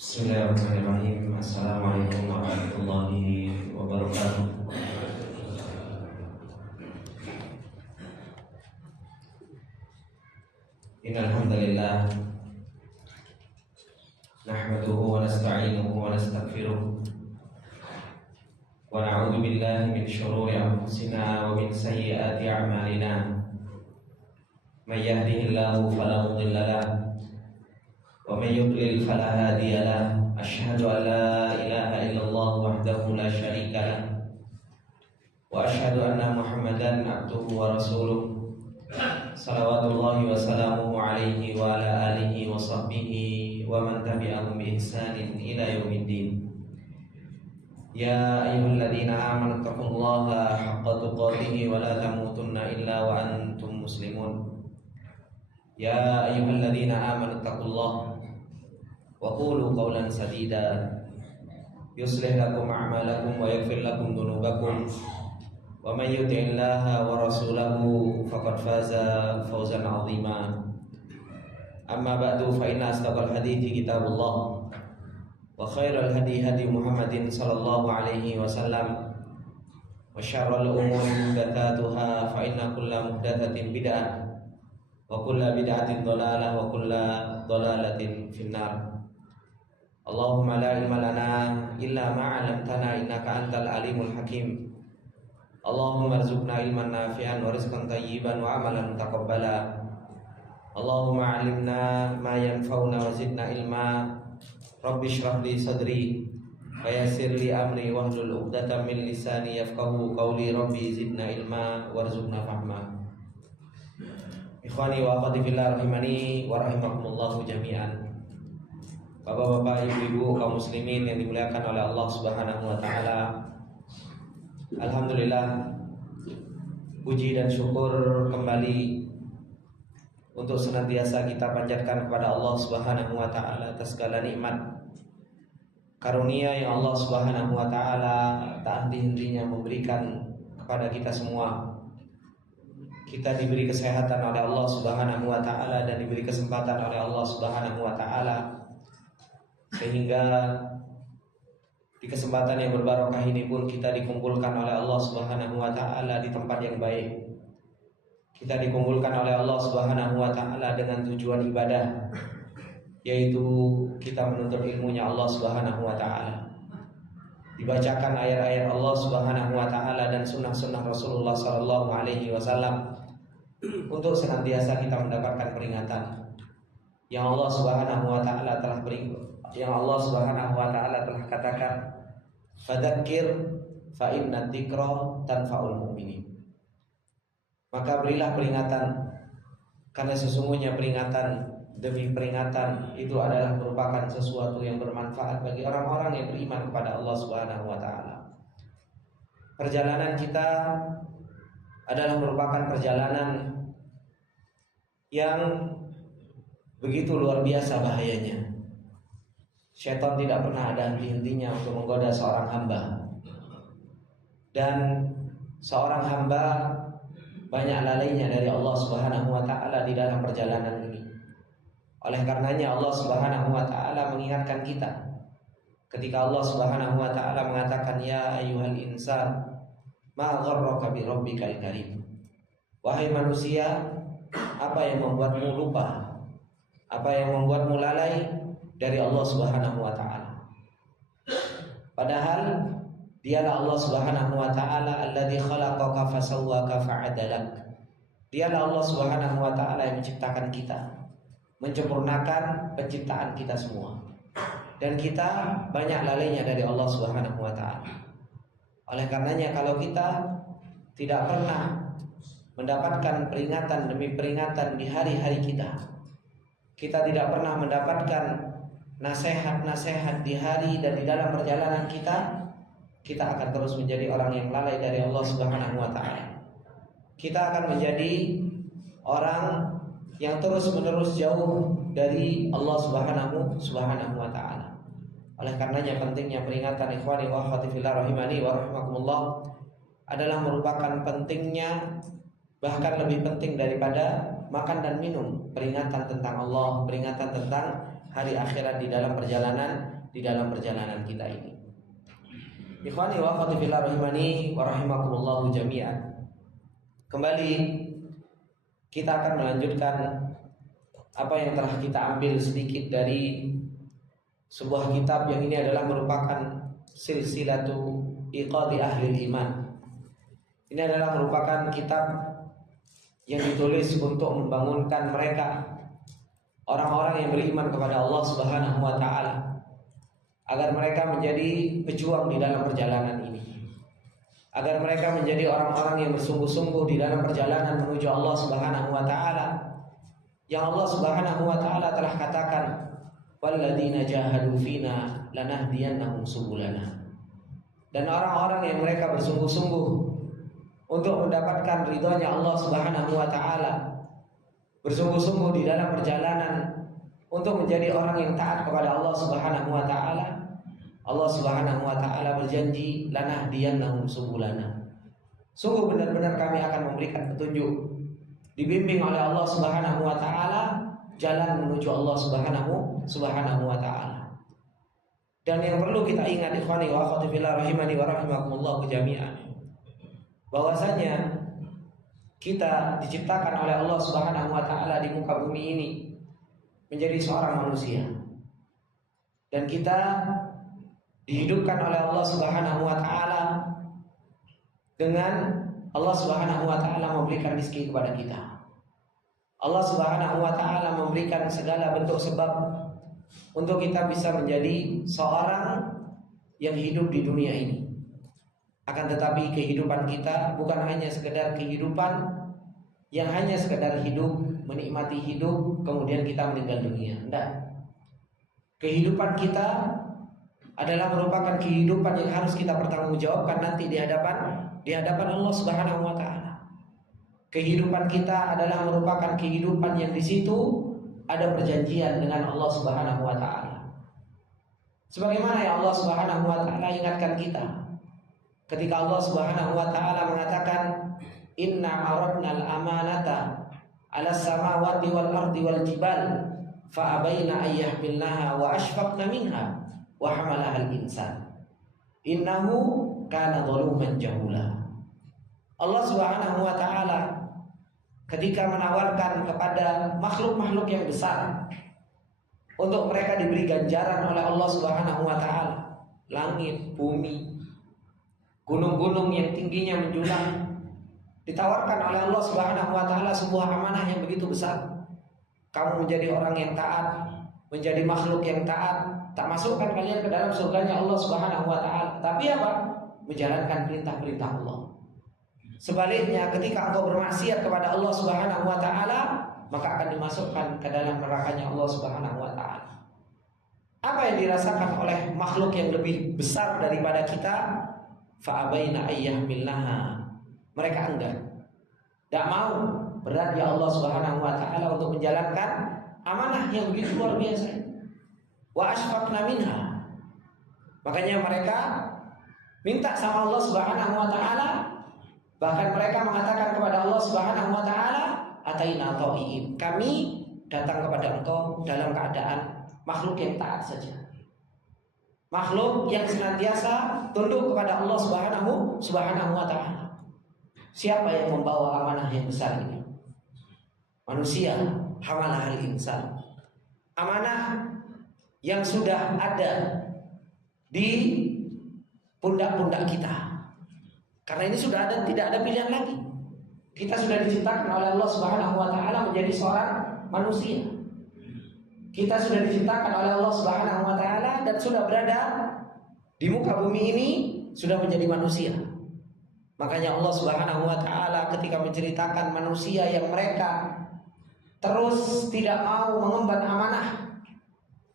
Bismillahirrahmanirrahim. Assalamualaikum warahmatullahi wabarakatuh. Innal hamdalillah nahmaduhu wa nasta'inuhu wa nastaghfiruh wa na'udzu billahi min shururi anfusina wa min sayyiati a'malina. May yahdihillahu fala mudilla lahu wa may yudlil fala hadiya lahu. Asyhadu an la ilaha illallah wahdahu la syarika lahu wa asyhadu anna Muhammadan abduhu wa rasuluh. Salawatullahi wa salamuhu alaihi wa ala alihi wa sahbihi wa man tabi'ahum bi ihsanin ila yaumiddin. Ya ayyuhalladzina amanu taqullaha haqqa tuqatih wa la tamutunna illa wa antum muslimun. Ya ayyuhalladzina amanu taqullaha wa qulu qawlan sadida yuslih lakum a'malakum wa yaghfir lakum dhunubakum wa may yuti'illaha wa rasulahu faqad faza fawzan 'azima. Amma ba'du, fa inna asdaqal hadithi kitabullah wa khairal hadi hadi Muhammadin sallallahu alaihi wasallam wa syarrul umuri muhdatsatuha fa inna kulla muhdatsatin bid'ah wa kulla bid'atin dhalalah wa kulla dhalalatin finnar. Allahumma la ilma lana illa ma 'allamtana innaka antal alimul hakim. Allahumma arzuqna ilman nafi'an wa rizqan thayyiban wa amalan mutaqabbala. Allahumma 'allimna ma yanfa'una wa zidna ilma. Rabbi shrah li sadri wa yassir li amri wahlul 'uqdatam min lisani yafqahu qawli. Rabbi zidna ilma warzuqna fahma. Ikhwani wa akhwati fillah rahimani wa rahimakumullahu jami'an. Bapak-bapak, ibu-ibu, kaum muslimin yang dimuliakan oleh Allah Subhanahu wa taala. Alhamdulillah, puji dan syukur kembali untuk senantiasa kita panjatkan kepada Allah Subhanahu wa taala atas segala nikmat karunia yang Allah Subhanahu wa taala tak henti-hentinya memberikan kepada kita semua. Kita diberi kesehatan oleh Allah Subhanahu wa taala dan diberi kesempatan oleh Allah Subhanahu wa taala, sehingga di kesempatan yang berbarokah ini pun kita dikumpulkan oleh Allah Subhanahu wa taala di tempat yang baik. Kita dikumpulkan oleh Allah Subhanahu wa taala dengan tujuan ibadah, yaitu kita menuntut ilmunya Allah Subhanahu wa taala. Dibacakan ayat-ayat Allah Subhanahu wa taala dan sunnah-sunnah Rasulullah sallallahu alaihi wasallam untuk senantiasa kita mendapatkan peringatan yang Allah Subhanahu wa taala telah beri, yang Allah Subhanahu wa taala telah katakan, fadzakir fa inna dzikra tanfa'ul mu'minin. Maka berilah peringatan, karena sesungguhnya peringatan demi peringatan itu adalah merupakan sesuatu yang bermanfaat bagi orang-orang yang beriman kepada Allah Subhanahu wa taala. Perjalanan kita adalah merupakan perjalanan yang begitu luar biasa bahayanya. Syaitan tidak pernah ada henti-hentinya untuk menggoda seorang hamba, dan seorang hamba banyak lalainya dari Allah Subhanahu wa taala di dalam perjalanan ini. Oleh karenanya Allah Subhanahu wa taala mengingatkan kita ketika Allah Subhanahu wa taala mengatakan, ya ayyuhal insan ma gharraka bi rabbikal karim. Wahai manusia, apa yang membuatmu lupa, apa yang membuatmu lalai dari Allah Subhanahu wa taala? Padahal dialah Allah Subhanahu wa taala alladzi khalaqaka fasawwaka fa'adalak. Dialah Allah Subhanahu wa taala yang menciptakan kita, menyempurnakan penciptaan kita semua. Dan kita banyak lalainya dari Allah Subhanahu wa taala. Oleh karenanya kalau kita tidak pernah mendapatkan peringatan demi peringatan di hari-hari kita, kita tidak pernah mendapatkan nasihat-nasihat di hari dan di dalam perjalanan kita, kita akan terus menjadi orang yang lalai dari Allah Subhanahu wa taala. Kita akan menjadi orang yang terus-menerus jauh dari Allah Subhanahu wa taala. Oleh karenanya pentingnya peringatan, ikhwani wa akhwati fillah rahimani wa rahimakumullah, adalah merupakan pentingnya, bahkan lebih penting daripada makan dan minum, peringatan tentang Allah, peringatan tentang hari akhirat di dalam perjalanan kita ini. Ikhwani wa akhwati fillah rahimani wa rahimakumullah jami'an. Kembali kita akan melanjutkan apa yang telah kita ambil sedikit dari sebuah kitab yang ini adalah merupakan silsilatu iqadi ahli iman. Ini adalah merupakan kitab yang ditulis untuk membangunkan mereka, orang-orang yang beriman kepada Allah Subhanahu wa taala, agar mereka menjadi pejuang di dalam perjalanan ini, agar mereka menjadi orang-orang yang bersungguh-sungguh di dalam perjalanan menuju Allah Subhanahu wa taala, yang Allah Subhanahu wa taala telah katakan, walladzina jahadu fina lanahdiyannahum subulana. Dan orang-orang yang mereka bersungguh-sungguh untuk mendapatkan ridhonya Allah Subhanahu wa taala, bersungguh-sungguh di dalam perjalanan untuk menjadi orang yang taat kepada Allah Subhanahu wa taala, Allah Subhanahu wa taala berjanji lanahdiyannahum subulana. Sungguh benar-benar kami akan memberikan petunjuk, dibimbing oleh Allah Subhanahu wa taala jalan menuju Allah Subhanahu wa taala. Dan yang perlu kita ingat ikhwani wa akhwati fillah rahimani wa rahimakumullah jami'an, bahwasanya kita diciptakan oleh Allah Subhanahu wa taala di muka bumi ini menjadi seorang manusia, dan kita dihidupkan oleh Allah Subhanahu wa taala dengan Allah Subhanahu wa taala memberikan rezeki kepada kita. Allah Subhanahu wa taala memberikan segala bentuk sebab untuk kita bisa menjadi seorang yang hidup di dunia ini. Akan tetapi kehidupan kita bukan hanya sekedar kehidupan yang hanya sekedar hidup, menikmati hidup, kemudian kita meninggal dunia. Tidak. Kehidupan kita adalah merupakan kehidupan yang harus kita pertanggungjawabkan nanti di hadapan Allah Subhanahu wa taala. Kehidupan kita adalah merupakan kehidupan yang di situ ada perjanjian dengan Allah Subhanahu wa taala. Sebagaimana yang Allah Subhanahu wa taala ingatkan kita ketika Allah Subhanahu wa taala mengatakan, inna aradnal amanata 'alas samawati wal ardi wal jibal fa abaina ayyahmilnaha wa ashfaqna minha wa hamalaha al-insan innahu kana zaluman jahula. Allah Subhanahu wa taala ketika menawarkan kepada makhluk-makhluk yang besar untuk mereka diberi ganjaran oleh Allah Subhanahu wa taala, langit, bumi, gunung-gunung yang tingginya menjulang, ditawarkan oleh Allah Subhanahu wa taala sebuah amanah yang begitu besar. Kamu menjadi orang yang taat, menjadi makhluk yang taat, tak masukkan kalian ke dalam surganya Allah Subhanahu wa taala, tapi apa? Menjalankan perintah-perintah Allah. Sebaliknya ketika engkau bermaksiat kepada Allah Subhanahu wa taala, maka akan dimasukkan ke dalam nerakanya Allah Subhanahu wa taala. Apa yang dirasakan oleh makhluk yang lebih besar daripada kita? Fa abaina ayyahmilnaha. Mereka enggan, tidak mau, berat ya Allah Subhanahu wa taala untuk menjalankan amanah yang begitu luar biasa. Wa ashfaqna minha. Makanya mereka minta sama Allah Subhanahu wa taala, bahkan mereka mengatakan kepada Allah Subhanahu wa taala, ataina tau'in, kami datang kepada engkau dalam keadaan makhluk yang taat saja, makhluk yang senantiasa tunduk kepada Allah Subhanahu wa taala. Siapa yang membawa amanah yang besar ini? Manusia, hamalah al-insan. Amanah yang sudah ada di pundak-pundak kita. Karena ini sudah ada, tidak ada pilihan lagi. Kita sudah diciptakan oleh Allah Subhanahu wa taala menjadi seorang manusia. Kita sudah diciptakan oleh Allah Subhanahu wa taala dan sudah berada di muka bumi ini, sudah menjadi manusia. Makanya Allah Subhanahu wa taala ketika menceritakan manusia yang mereka terus tidak mau mengemban amanah,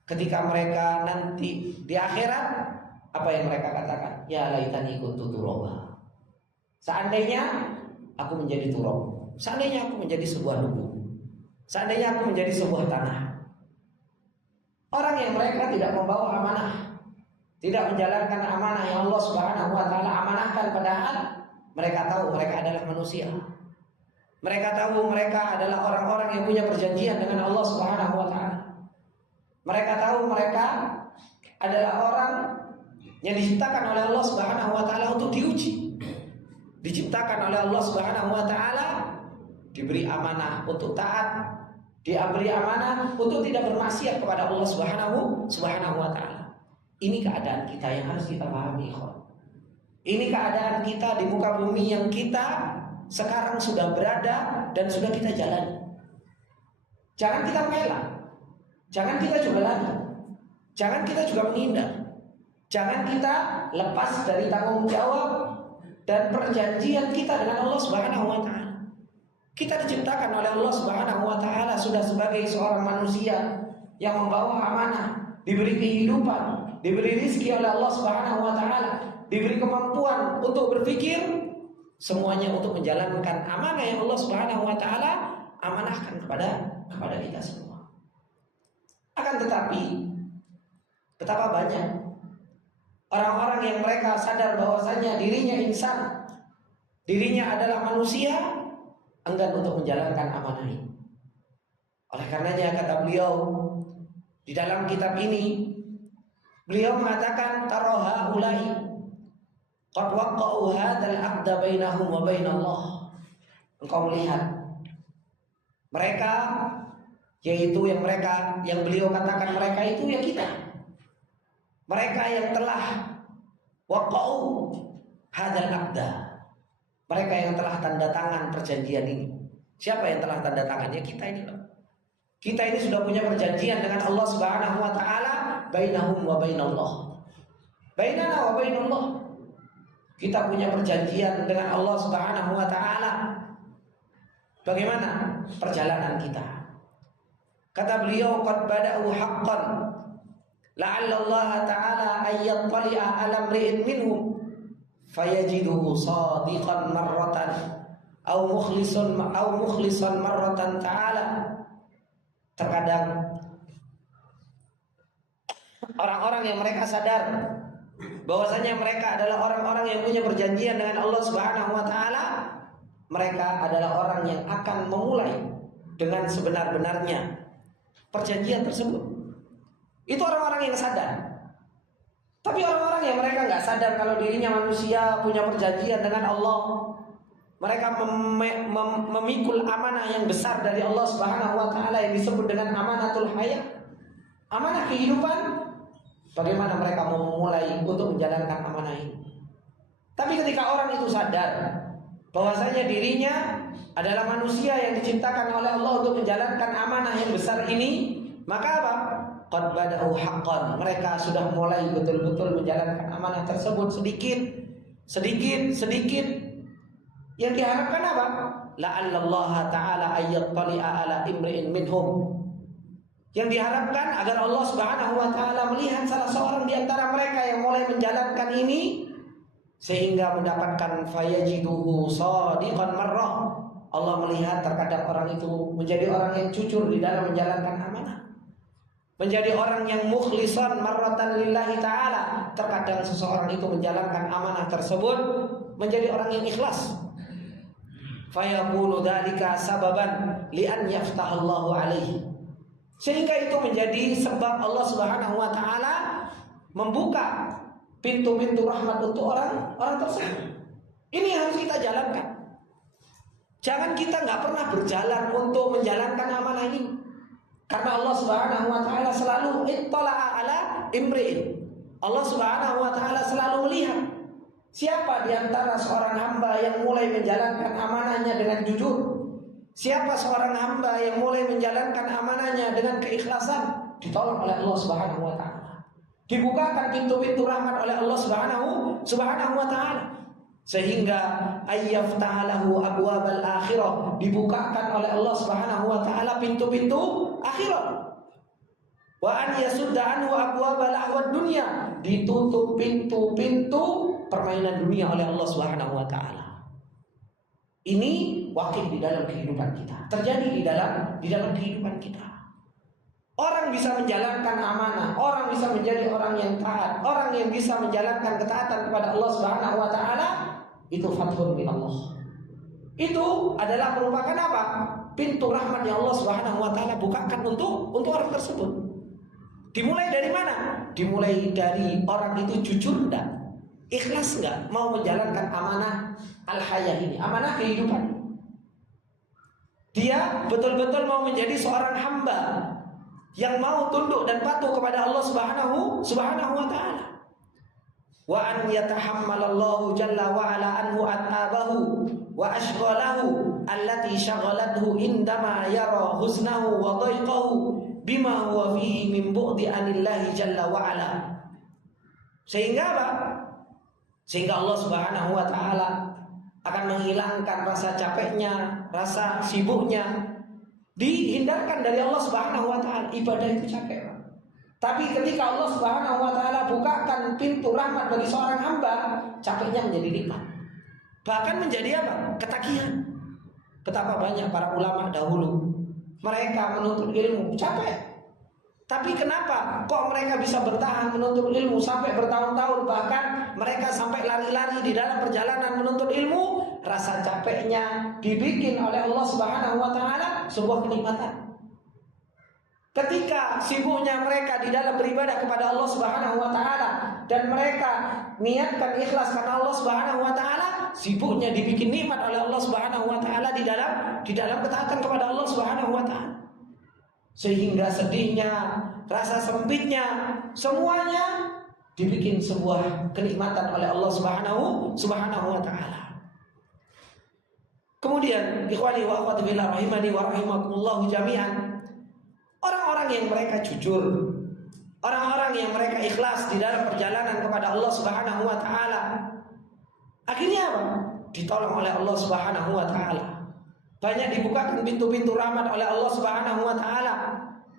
ketika mereka nanti di akhirat, apa yang mereka katakan? Ya laitani kuntu turaba. Seandainya aku menjadi turab, seandainya aku menjadi sebuah debu, seandainya aku menjadi sebuah tanah. Orang yang mereka tidak membawa amanah, tidak menjalankan amanah yang Allah Subhanahu wa taala amanahkan, padahal mereka tahu mereka adalah manusia. Mereka tahu mereka adalah orang-orang yang punya perjanjian dengan Allah Subhanahu wa taala. Mereka tahu mereka adalah orang yang diciptakan oleh Allah Subhanahu wa taala untuk diuji. Diciptakan oleh Allah Subhanahu wa taala, diberi amanah untuk taat, diberi amanah untuk tidak bermaksiat kepada Allah Subhanahu wa taala. Ini keadaan kita yang harus kita pahami, ikhwan. Ini keadaan kita di muka bumi yang kita sekarang sudah berada dan sudah kita jalani. Jangan kita mengelak, jangan kita juga lari, jangan kita juga menghindar, jangan kita lepas dari tanggung jawab dan perjanjian kita dengan Allah Subhanahu wa taala. Kita diciptakan oleh Allah Subhanahu wa taala sudah sebagai seorang manusia yang membawa amanah, diberi kehidupan, diberi rezeki oleh Allah Subhanahu wa taala, diberi kemampuan untuk berpikir, semuanya untuk menjalankan amanah yang Allah Subhanahu wa taala amanahkan kepada kita semua. Akan tetapi betapa banyak orang-orang yang mereka sadar bahwasanya dirinya insan, dirinya adalah manusia, enggan untuk menjalankan amanah ini. Oleh karenanya kata beliau di dalam kitab ini, beliau mengatakan taroha ulai qad waqqa'u hadzal 'aqda bainahum wa bainallah. Engkau melihat mereka, yaitu yang beliau katakan mereka itu ya kita. Mereka yang telah waqqa'u hadzal 'aqda. Mereka yang telah tanda tangan perjanjian ini. Siapa yang telah tanda tangan? Ya kita ini loh. Kita ini sudah punya perjanjian dengan Allah Subhanahu wa taala, bainahum wa bainallah. Bainana wa bainallah. Kita punya perjanjian dengan Allah Subhanahu wa taala. Bagaimana perjalanan kita? Kata beliau, qad bada'u haqqan la'alla Allah ta'ala ayyattali'a 'ala imri'in minhum fayajiduhu sadiqan marratan aw mukhlisan marratan ta'ala. Terkadang orang-orang yang mereka sadar bahwasanya mereka adalah orang-orang yang punya perjanjian dengan Allah Subhanahu wa taala, mereka adalah orang yang akan memulai dengan sebenar-benarnya perjanjian tersebut. Itu orang-orang yang sadar. Tapi orang-orang yang mereka nggak sadar kalau dirinya manusia punya perjanjian dengan Allah, mereka memikul amanah yang besar dari Allah Subhanahu wa taala yang disebut dengan amanatul hayat, amanah kehidupan. Bagaimana mereka mau memulai untuk menjalankan amanah ini? Tapi ketika orang itu sadar bahwasanya dirinya adalah manusia yang diciptakan oleh Allah untuk menjalankan amanah yang besar ini, maka apa? Qad bada'u haqqan. Mereka sudah mulai betul-betul menjalankan amanah tersebut sedikit. Yang diharapkan apa? La'allallaha ta'ala ayyattali'a 'ala imri'in minhum. Yang diharapkan agar Allah Subhanahu wa taala melihat salah seorang di antara mereka yang mulai menjalankan ini sehingga mendapatkan fayajiduhu shadiqan marrah. Allah melihat terkadang orang itu menjadi orang yang jujur di dalam menjalankan amanah, menjadi orang yang mukhlisan marratan lillahi ta'ala. Terkadang seseorang itu menjalankan amanah tersebut menjadi orang yang ikhlas. Fayakunu dzalika sababan li'an yaftahallahu alaihi. Sehingga itu menjadi sebab Allah Subhanahu wa taala membuka pintu-pintu rahmat untuk orang tersebut. Ini yang harus kita jalankan. Jangan kita nggak pernah berjalan untuk menjalankan amanah ini. Karena Allah Subhanahu wa taala selalu ittala'a 'ala imri'in. Allah Subhanahu wa taala selalu melihat siapa di antara seorang hamba yang mulai menjalankan amanahnya dengan jujur. Siapa seorang hamba yang mulai menjalankan amanahnya dengan keikhlasan, ditolong oleh Allah Subhanahu wa taala. Dibukakan pintu-pintu rahmat oleh Allah Subhanahu wa taala. Sehingga ayyaftahalahu abwabal akhirah, dibukakan oleh Allah Subhanahu wa taala pintu-pintu akhirat. Wa an yasudda anhu abwabal ahwad dunya, ditutup pintu-pintu permainan dunia oleh Allah Subhanahu wa taala. Ini wakil di dalam kehidupan kita, terjadi di dalam kehidupan kita. Orang bisa menjalankan amanah, orang bisa menjadi orang yang taat, orang yang bisa menjalankan ketaatan kepada Allah Subhanahu wa taala, itu fathun min Allah. Itu adalah merupakan apa? Pintu rahmat yang Allah Subhanahu wa taala bukakan untuk orang tersebut. Dimulai dari mana? Dimulai dari orang itu jujur enggak? Ikhlas enggak mau menjalankan amanah al-hayah ini, amanah kehidupan. Dia betul-betul mau menjadi seorang hamba yang mau tunduk dan patuh kepada Allah Subhanahu wa taala. Wa an yatahammalallahu jalla wa ala anhu atabahu wa ashghalahu allati shaghalathu indama yara husnahu wa dhaiqahu bima huwa fihi min bu'di anillahi jalla wa ala. Sehingga apa? Sehingga Allah Subhanahu wa taala akan menghilangkan rasa capeknya, rasa sibuknya, dihindarkan dari Allah Subhanahu wa taala. Ibadah itu capek, Pak. Tapi ketika Allah Subhanahu wa taala bukakan pintu rahmat bagi seorang hamba, capeknya menjadi nikmat. Bahkan menjadi apa? Ketagihan. Betapa banyak para ulama dahulu mereka menuntut ilmu capek. Tapi kenapa kok mereka bisa bertahan menuntut ilmu sampai bertahun-tahun, bahkan mereka sampai lari-lari di dalam perjalanan menuntut ilmu? Rasa capeknya dibikin oleh Allah Subhanahu wa taala sebuah kenikmatan. Ketika sibuknya mereka di dalam beribadah kepada Allah Subhanahu wa taala dan mereka niatkan ikhlas karena Allah Subhanahu wa taala, sibuknya dibikin nikmat oleh Allah Subhanahu wa taala di dalam ketaatan kepada Allah Subhanahu wa taala. Sehingga sedihnya, rasa sempitnya, semuanya dibikin sebuah kenikmatan oleh Allah Subhanahu wa taala. Kemudian ikhwani wa akhwati fillah rahimani wa rahimakumullah jami'an, orang-orang yang mereka jujur, orang-orang yang mereka ikhlas di dalam perjalanan kepada Allah Subhanahu wa taala, akhirnya apa? Ditolong oleh Allah Subhanahu wa taala. Banyak dibukakan pintu-pintu rahmat oleh Allah Subhanahu wa taala,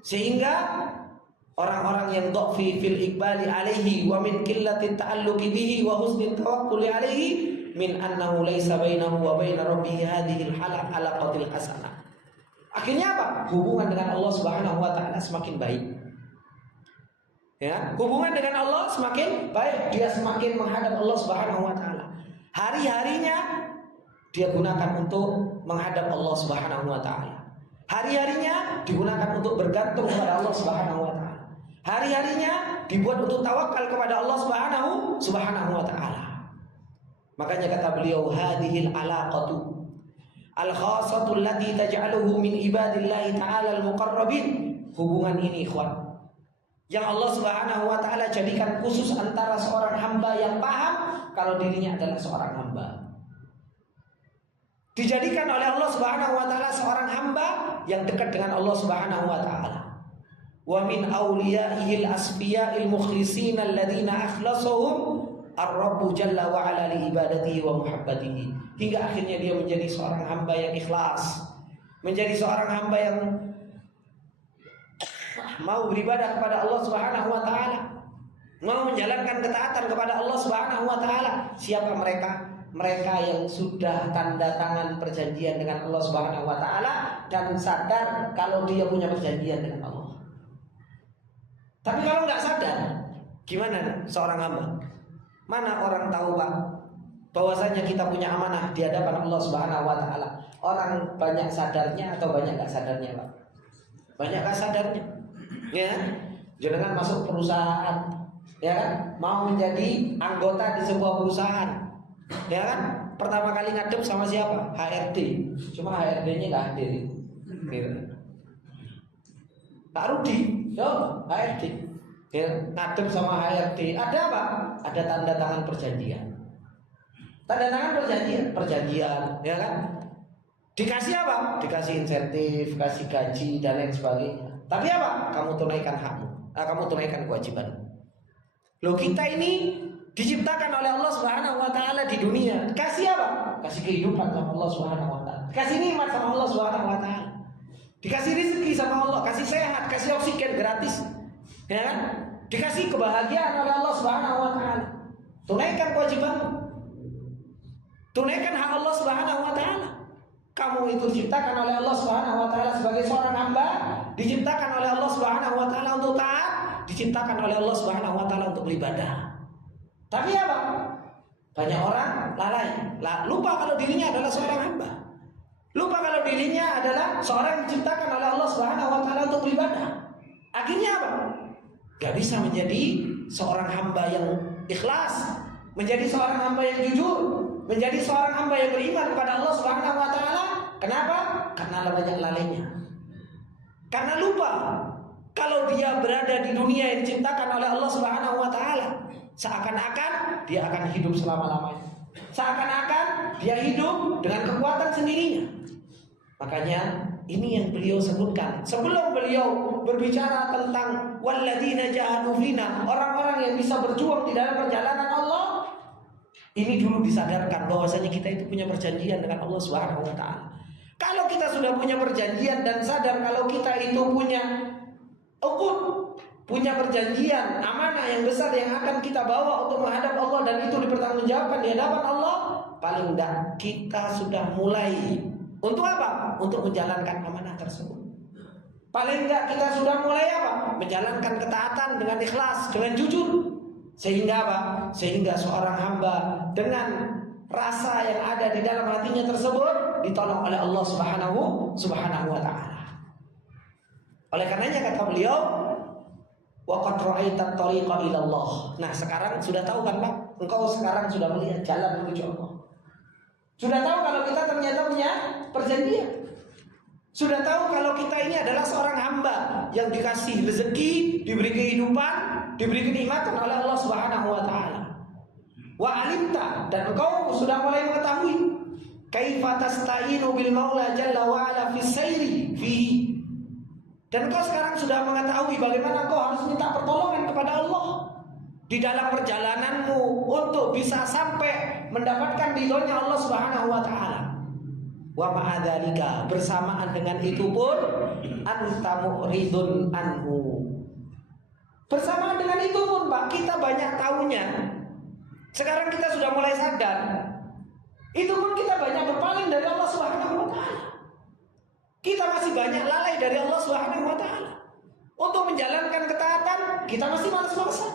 sehingga orang-orang yang dha'fi fil iqbali alaihi wa min qillati ta'alluqi bihi wa husni tawakkuli alaihi min annahu laisa bainahu wa bain rabbih hadhihi al-halaqatil hasanah. Akhirnya apa? Hubungan dengan Allah Subhanahu wa taala semakin baik. Ya, hubungan dengan Allah semakin baik, dia semakin menghadap Allah Subhanahu wa taala. Hari-harinya dia gunakan untuk menghadap Allah Subhanahu wa taala. Hari-harinya digunakan untuk bergantung kepada Allah Subhanahu wa taala. Hari-harinya dibuat untuk tawakal kepada Allah Subhanahu wa taala. Makanya kata beliau, hadhil alaqatu al-khassatu allati taj'aluhu min ibadillahi ta'ala al-muqarrabin. Hubungan ini ikhwan yang Allah Subhanahu wa taala jadikan khusus antara seorang hamba yang paham kalau dirinya adalah seorang hamba. Dijadikan oleh Allah Subhanahu wa taala seorang hamba yang dekat dengan Allah Subhanahu wa taala. Wa min awliyaihil asfiya'il mukhlisin alladziina akhlasuhum ar-rabbu jalla wa ala li ibadatihi wa muhabbatihi. Hingga akhirnya dia menjadi seorang hamba yang ikhlas, menjadi seorang hamba yang mau beribadah kepada Allah Subhanahu wa taala, mau menjalankan ketaatan kepada Allah Subhanahu wa taala. Siapa mereka? Mereka yang sudah tanda tangan perjanjian dengan Allah Subhanahu wa taala dan sadar kalau dia punya perjanjian dengan Allah. Tapi kalau nggak sadar, gimana seorang hamba? Mana orang tahu, Pak, bahwasanya kita punya amanah di hadapan Allah Subhanahu wa taala? Orang banyak sadarnya atau banyak nggak sadarnya, Pak? Banyak nggak sadarnya. Ya, jangan masuk perusahaan, ya kan? Mau menjadi anggota di sebuah perusahaan, ya kan? Pertama kali ngadep sama siapa? HRD. Cuma HRD-nya nggak hadir. Gitu. Pak Rudi, yo HRD. Ya, ngadep sama HRD. Ada apa? Ada tanda tangan perjanjian. Tanda tangan perjanjian, ya kan? Dikasih apa? Dikasih insentif, kasih gaji dan lain sebagainya. Tapi apa? Kamu tunaikan hakmu. Kamu tunaikan kewajiban. Loh, kita ini diciptakan oleh Allah Subhanahu wa taala di dunia. Kasih apa? Kasih kehidupan sama Allah Subhanahu wa taala. Kasih nikmat sama Allah Subhanahu wa taala. Dikasih rezeki sama Allah, kasih sehat, kasih oksigen gratis. Ya kan? Dikasih kebahagiaan oleh Allah Subhanahu wa taala. Tunaikan kewajibanmu. Tunaikan hak Allah Subhanahu wa taala. Kamu itu diciptakan oleh Allah Subhanahu wa taala sebagai seorang hamba, diciptakan oleh Allah Subhanahu wa taala untuk taat, diciptakan oleh Allah Subhanahu wa taala untuk beribadah. Tapi apa? Banyak orang lalai, lupa kalau dirinya adalah seorang hamba. Lupa kalau dirinya adalah seorang yang diciptakan oleh Allah Subhanahu wa taala untuk beribadah. Akhirnya apa? Gak bisa menjadi seorang hamba yang ikhlas, menjadi seorang hamba yang jujur, menjadi seorang hamba yang beriman kepada Allah Subhanahu wa taala. Kenapa? Karena banyak lalainya. Karena lupa kalau dia berada di dunia yang diciptakan oleh Allah Subhanahu wa taala, seakan-akan dia akan hidup selama-lamanya. Seakan-akan dia hidup dengan kekuatan sendirinya. Makanya ini yang beliau sebutkan sebelum beliau berbicara tentang walladzina jahadu fina, orang-orang yang bisa berjuang di dalam perjalanan Allah. Ini dulu disadarkan bahwasanya kita itu punya perjanjian dengan Allah Subhanahu wa taala. Kalau kita sudah punya perjanjian dan sadar kalau kita itu punya punya perjanjian amanah yang besar yang akan kita bawa untuk menghadap Allah dan itu dipertanggungjawabkan di hadapan Allah, paling tidak kita sudah mulai untuk apa? Untuk menjalankan amanah tersebut. Paling tidak kita sudah mulai apa? Menjalankan ketaatan dengan ikhlas, dengan jujur. Sehingga apa? Sehingga seorang hamba dengan rasa yang ada di dalam hatinya tersebut ditolong oleh Allah Subhanahu wa taala. Oleh karenanya kata beliau, wa qad ra'aita at-tariqa ila Allah. Nah, sekarang sudah tahu kan, Pak? Engkau sekarang sudah melihat jalan menuju Allah. Sudah tahu kalau kita ternyata punya perjanjian. Sudah tahu kalau kita ini adalah seorang hamba yang dikasih rezeki, diberi kehidupan, diberi kenikmatan oleh Allah Subhanahu wa taala. Wa alimta, dan engkau sudah mulai mengetahui kaifa tasta'inu bil Maula jalla wa ala fi sayri fihi. Dan engkau sekarang sudah mengetahui bagaimana engkau harus minta pertolongan kepada Allah di dalam perjalananmu untuk bisa sampai mendapatkan ridhonya Allah Subhanahu wa taala. Wa ma'adzalika, bersamaan dengan itu pun anta mu'ridun anhu. Bersamaan dengan itu pun, Pak, kita banyak tahunya. Sekarang kita sudah mulai sadar. Itu pun kita banyak berpaling dari Allah Subhanahu wa taala. Kita masih banyak lalai dari Allah Subhanahu wa taala. Untuk menjalankan ketaatan, kita masih malas-malasan.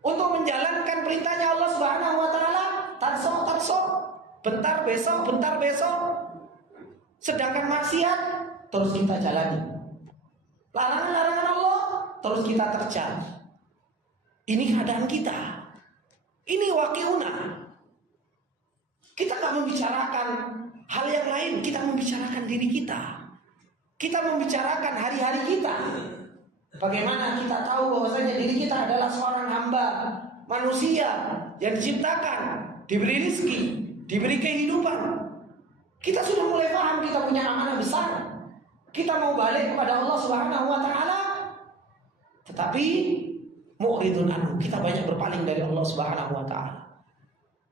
Untuk menjalankan perintahnya Allah Subhanahu wa taala, tarsok, bentar besok. Sedangkan maksiat terus kita jalani. Larangan-larangan Allah terus kita terjang. Ini keadaan kita. Ini waqi'una. Kita gak membicarakan hal yang lain, kita membicarakan diri kita. Kita membicarakan hari-hari kita. Bagaimana kita tahu bahwasanya diri kita adalah seorang hamba manusia yang diciptakan, diberi rezeki, diberi kehidupan. Kita sudah mulai paham kita punya amanah besar. Kita mau balik kepada Allah Subhanahu wa taala. Tetapi mu'ridun anhu, kita banyak berpaling dari Allah Subhanahu wa taala.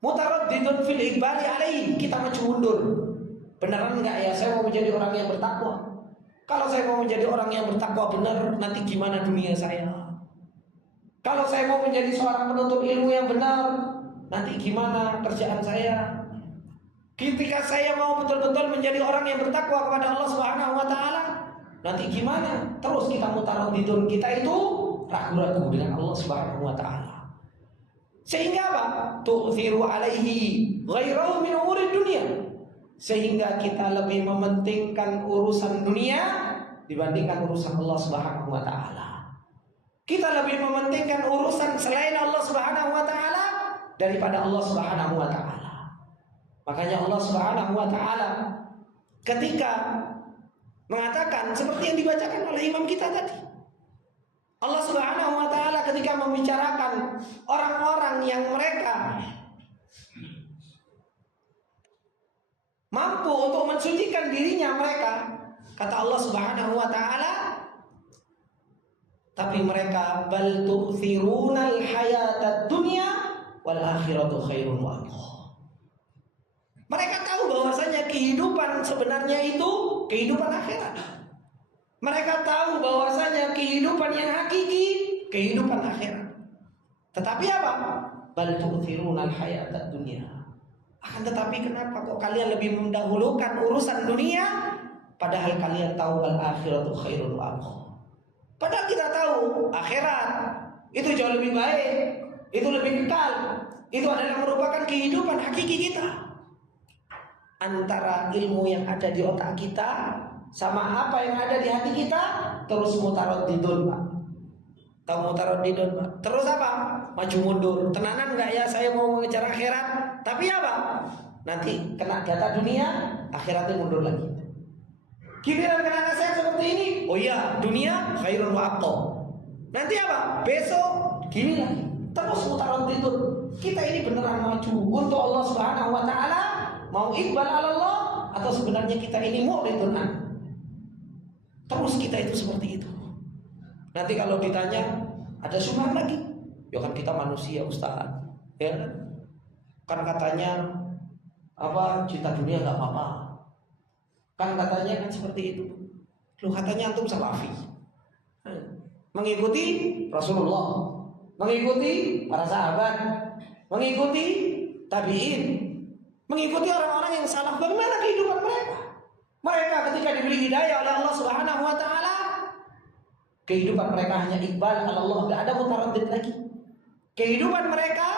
Mutaraddidun fil iqbali alaihi, kita maju mundur. Beneran enggak ya saya mau menjadi orang yang bertakwa? Kalau saya mau menjadi orang yang bertakwa benar, nanti gimana dunia saya? Kalau saya mau menjadi seorang penuntut ilmu yang benar, nanti gimana kerjaan saya? Ketika saya mau betul-betul menjadi orang yang bertakwa kepada Allah Subhanahu wa taala, nanti gimana? Terus kita mutaraddidun, kita itu ragu-ragu dengan Allah Subhanahu wa taala. Sehingga apa? Tu'thiru alaihi ghairahu min umuri dunia. Sehingga kita lebih mementingkan urusan dunia dibandingkan urusan Allah Subhanahu wa taala. Kita lebih mementingkan urusan selain Allah Subhanahu wa taala daripada Allah Subhanahu wa taala. Makanya Allah Subhanahu wa taala ketika mengatakan seperti yang dibacakan oleh imam kita tadi. Allah Subhanahu wa taala ketika membicarakan orang-orang yang mereka mampu untuk mensucikan dirinya mereka, kata Allah Subhanahu wa taala, tapi mereka bal tu'thirunal hayatad dunya wal akhiratu khairun wa abqa. Mereka tahu bahwasanya kehidupan sebenarnya itu kehidupan akhirat. Mereka tahu bahwasanya kehidupan yang hakiki kehidupan akhirat. Tetapi apa? Bal tu'thirunal hayatad dunya. Akan tetapi kenapa kok kalian lebih mendahulukan urusan dunia padahal kalian tahu al akhiratu khairun wa abqa. Padahal kita tahu akhirat itu jauh lebih baik, itu lebih kekal. Itu adalah merupakan kehidupan hakiki kita. Antara ilmu yang ada di otak kita sama apa yang ada di hati kita terus mutaraddidun, Pak. Kamu mutaraddidun, Pak. Terus apa? Maju mundur. Tenanan nggak ya saya mau mengejar akhirat? Tapi apa? Nanti kena data dunia, akhiratnya mundur lagi. Giliran kena nasihat seperti ini, oh iya, dunia khairun wa abqa. Nanti apa? Besok gini lagi. Terus mutaraddidun. Kita ini beneran maju untuk Allah Subhanahu wa taala, mau iqbal ala Allah atau sebenarnya kita ini mu'ridun an. Terus kita itu seperti itu. Nanti kalau ditanya ada syubhat lagi, ya kan kita manusia Ustaz, ya kan? Kan katanya apa cinta dunia nggak apa-apa. Kan katanya kan seperti itu. Lu katanya antum salafi, mengikuti Rasulullah, mengikuti para sahabat, mengikuti tabi'in, mengikuti orang-orang yang salaf. Bagaimana kehidupan mereka? Mereka ketika diberi hidayah oleh Allah Subhanahu wa taala, kehidupan mereka hanya iqbal ala Allah, tidak ada mutaraddid lagi. Kehidupan mereka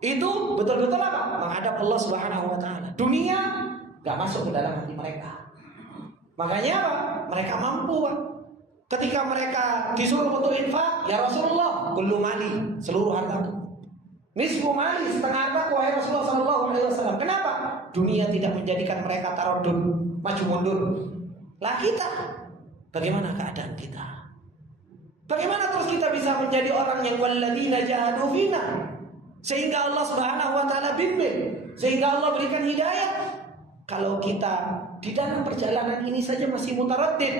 itu betul-betul apa? Menghadap Allah Subhanahu wa taala. Dunia enggak masuk ke dalam hati mereka. Makanya apa? Mereka mampu, Pak. Ketika mereka disuruh untuk infak, ya Rasulullah, kullu mali, seluruh hartaku. Nisfu mali, setengah hartaku, wahai Rasulullah sallallahu alaihi wasallam. Kenapa? Dunia tidak menjadikan mereka taraddud, maju mundur. Lah kita, bagaimana keadaan kita? Bagaimana terus kita bisa menjadi orang yang walladzina jahadu fina, sehingga Allah Subhanahu wa taala bimbing, sehingga Allah berikan hidayah? Kalau kita di dalam perjalanan ini saja masih mutaraddid,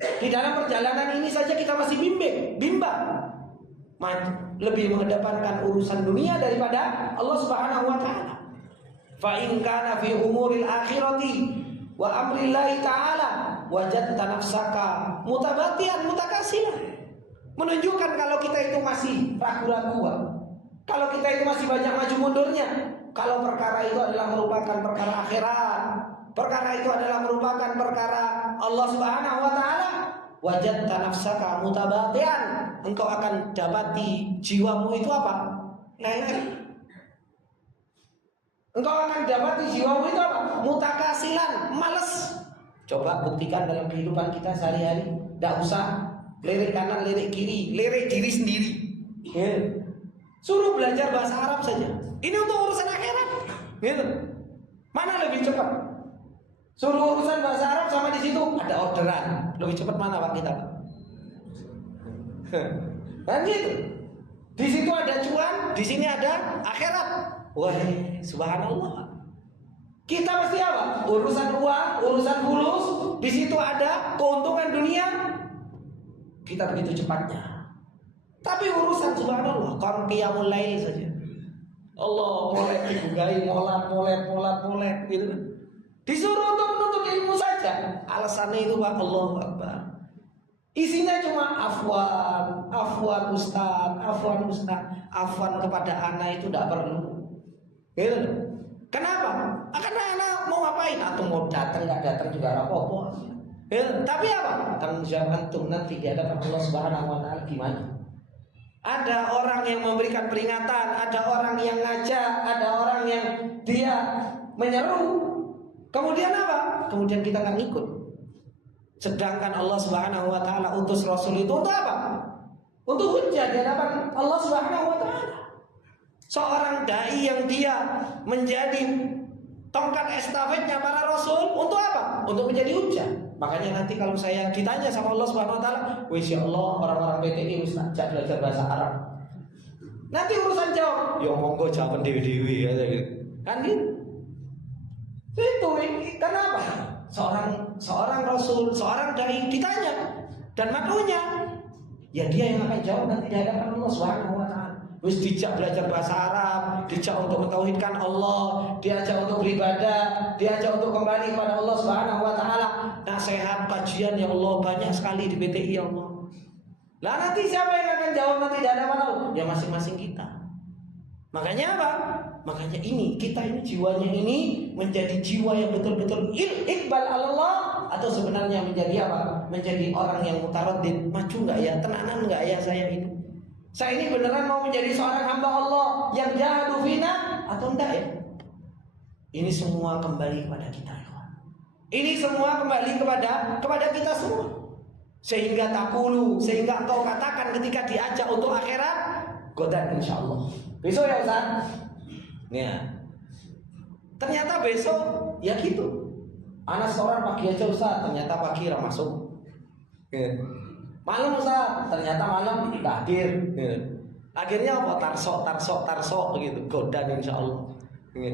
di dalam perjalanan ini saja kita masih bimbang, lebih mengedepankan urusan dunia daripada Allah Subhanahu wa taala. Fa in kana fi umuril akhirati wa amrillahi ta'ala wajadta nafsaka mutabatian mutakasilan. Menunjukkan kalau kita itu masih ragu-ragu, kalau kita itu masih banyak maju mundurnya. Kalau perkara itu adalah merupakan perkara akhirat, perkara itu adalah merupakan perkara Allah Subhanahu wa taala, wajadta nafsaka mutabatian, engkau akan dapati jiwamu itu apa? Leleh. Engkau akan dapati jiwamu itu apa? Mutakasilan, malas. Coba buktikan dalam kehidupan kita sehari-hari. Tidak usah lirik kanan, lirik kiri, lirik diri sendiri. Suruh belajar bahasa Arab saja. Ini untuk urusan akhirat. Gitu. Mana lebih cepat? Suruh urusan bahasa Arab sama di situ ada orderan. Lebih cepat mana Pak kita? Kan gitu. Di situ ada cuan, di sini ada akhirat. Wah, subhanallah. Kita mesti apa? Urusan uang, urusan fulus, di situ ada keuntungan dunia. Kita begitu cepatnya. Tapi urusan subhanallah, kon qiyamul lail saja. Allah molek dibugai, molat gitu. Disuruh untuk menuntut ilmu saja. Alasannya itu Pak, Allahu Akbar. Isinya cuma afwan Ustaz, afwan kepada anak itu tidak perlu. Gitu. Kenapa? Karena anak mau ngapain? Atau mau datang nggak datang juga apa-apa. Gitu. Tapi apa? Tanggung jawab antum nanti di hadapan Allah Subhanahu wa taala gimana? Ada orang yang memberikan peringatan, ada orang yang ngajak, ada orang yang dia menyeru. Kemudian apa? Kemudian kita akan ikut. Sedangkan Allah Subhanahu wa taala utus Rasul itu untuk apa? Untuk hujjah di hadapan Allah Subhanahu wa taala. Seorang dai yang dia menjadi tongkat estafetnya para rasul untuk apa? Untuk menjadi hujjah. Makanya nanti kalau saya ditanya sama Allah Subhanahu wa taala, "Wis ya Allah, orang-orang PTI wis tak belajar bahasa Arab." Nanti urusan jawab, "Ya monggo jawaban dewi-dewi aja gitu." Kan gitu. Itu kenapa? Seorang rasul, seorang dai ditanya dan maklunya ya dia yang akan jawab nanti di hadapan Allah Subhanahu wa taala. Wis dijak belajar bahasa Arab, dijak untuk mentauhidkan Allah, diajak untuk beribadah, diajak untuk kembali kepada Allah Subhanahu wa taala. Nasihat kajian ya Allah banyak sekali di PTI ya Allah. Lah nanti siapa yang akan jawab nanti di hadapan Allah? Ya masing-masing kita. Makanya apa? Makanya kita ini jiwanya ini menjadi jiwa yang betul-betul iqbal Allah, atau sebenarnya menjadi apa? Menjadi orang yang mutaraddid, maju enggak ya? Tenanan enggak ya saya ini? Saya ini beneran mau menjadi seorang hamba Allah yang jahadu fina atau enggak ya? Ini semua kembali kepada kita, ya. Ini semua kembali kepada kita semua. Sehingga engkau katakan ketika diajak untuk akhirat, godan insyaallah. Besok ya Ustaz. Ya. Ternyata besok ya gitu. Anak seorang pagi aja Ustaz, ternyata pagi masuk. Ya. Malam Ustaz, ternyata malam tidak hadir. Ya. Akhirnya apa? Tarsok gitu. Godan insyaallah. Ya.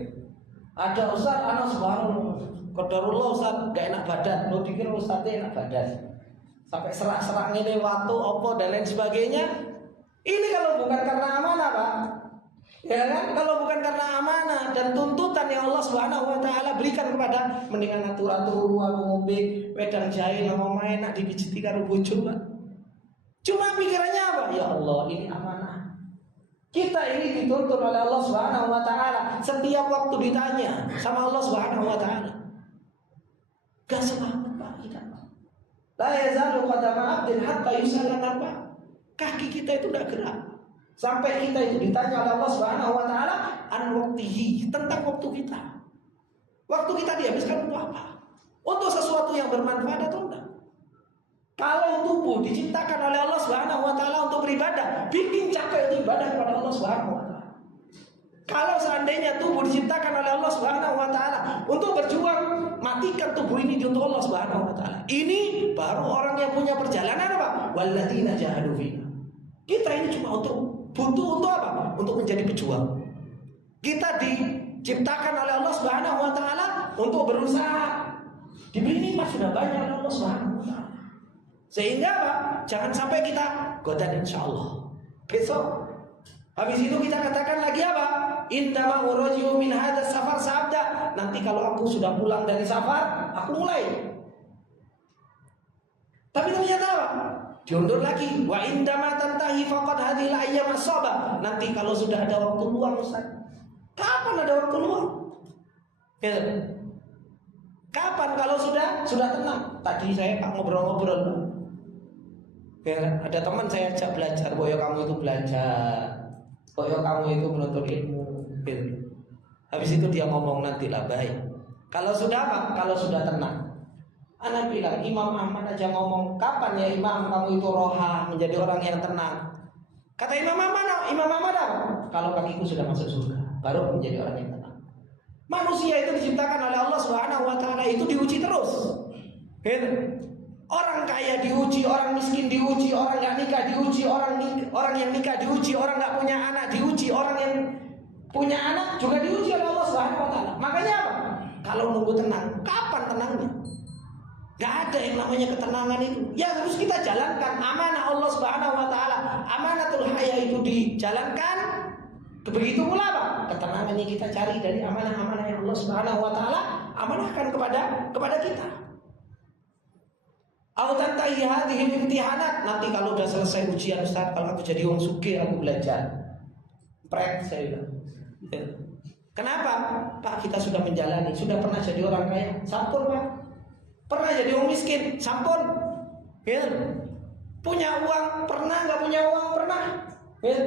Ada Ustaz, anak subhanallah. Qadarullah Ustaz, gak enak badan. Lo pikir Ustaznya enak badan. Sampai serak-serak ini waktu opo dan lain sebagainya. Ini kalau bukan karena amanah Pak, ya kan? Kalau bukan karena amanah dan tuntutan yang Allah Subhanahu Wa Taala berikan kepada, mendingan atur-atur ruang ngombe wedang jahe nama main nak dipijiti karo bojo Pak. Cuma pikirannya apa? Ya Allah, ini amanah. Kita ini dituntut oleh Allah Subhanahu Wa Taala. Setiap waktu ditanya sama Allah Subhanahu Wa Taala. Gak selamat Pak kita. La yazalu qadama abdin hatta yus'ala apa? Kaki kita itu tidak gerak sampai kita itu ditanya oleh Allah Subhanahu Wa Taala an waktihi, tentang waktu kita. Waktu kita dihabiskan untuk apa? Untuk sesuatu yang bermanfaat atau enggak? Kalau tubuh diciptakan oleh Allah Subhanahu Wa Taala untuk beribadah, bikin capek itu ibadah kepada Allah Subhanahu Wa Taala. Kalau seandainya tubuh diciptakan oleh Allah Subhanahu Wa Taala untuk berjuang, matikan tubuh ini untuk Allah Subhanahu Wa Taala. Ini baru orang yang punya perjalanan apa? Walladzina jahadu fina. Kita ini cuma butuh untuk apa? Untuk menjadi pejuang. Kita diciptakan oleh Allah Subhanahu Wa Taala untuk berusaha. Diberi nikmat sudah banyak oleh Allah Subhanahu Wa Taala. Sehingga apa? Jangan sampai kita godan insyaallah. Besok habis itu kita katakan lagi apa? Indama uraji'u min hadzal safar sabda. Nanti kalau aku sudah pulang dari safar, aku mulai. Tapi ternyata apa? Diundur lagi. Wa indama tantahi faqad hadhil ayyam as-sabah. Nanti kalau sudah ada waktu luang Ustaz. Kapan ada waktu luang? Ya. Kapan kalau sudah tenang? Tadi saya ngobrol-ngobrol. Ya, ada teman saya ajak belajar, boyo kamu itu belajar. Boyo kamu itu menuntut ilmu. Gitu. Habis itu dia ngomong nantilah baik. Kalau sudah apa? Kalau sudah tenang. Anak bilang Imam Ahmad aja ngomong, kapan ya Imam kamu itu roha menjadi orang yang tenang? Kata Imam Ahmad apa? Kalau kakiku sudah masuk surga, baru menjadi orang yang tenang. Manusia itu diciptakan oleh Allah Subhanahu Wa Taala itu diuji terus. Gitu. Orang kaya diuji, orang miskin diuji, orang nggak nikah diuji, orang yang nikah diuji, orang nggak punya anak diuji, orang yang punya anak juga diuji oleh Allah Subhanahu Wa Taala. Makanya apa? Kalau nunggu tenang, kapan tenangnya? Gak ada yang namanya ketenangan itu. Yang harus kita jalankan amanah Allah Subhanahu Wa Taala, amanatul haya itu dijalankan. Begitu pula apa? Ketenangan yang kita cari dari amanah-amanah yang Allah Subhanahu Wa Taala amanahkan kepada kita. Autantahi hadhil imtihanat. Nanti kalau udah selesai ujian Ustaz, kalau aku jadi wong sugih aku belajar. Pret saya bilang. Kenapa? Pak, kita sudah menjalani, sudah pernah jadi orang kaya, sampun Pak. Pernah jadi orang miskin, sampun. Ya. Punya uang, pernah nggak punya uang, pernah. Ya.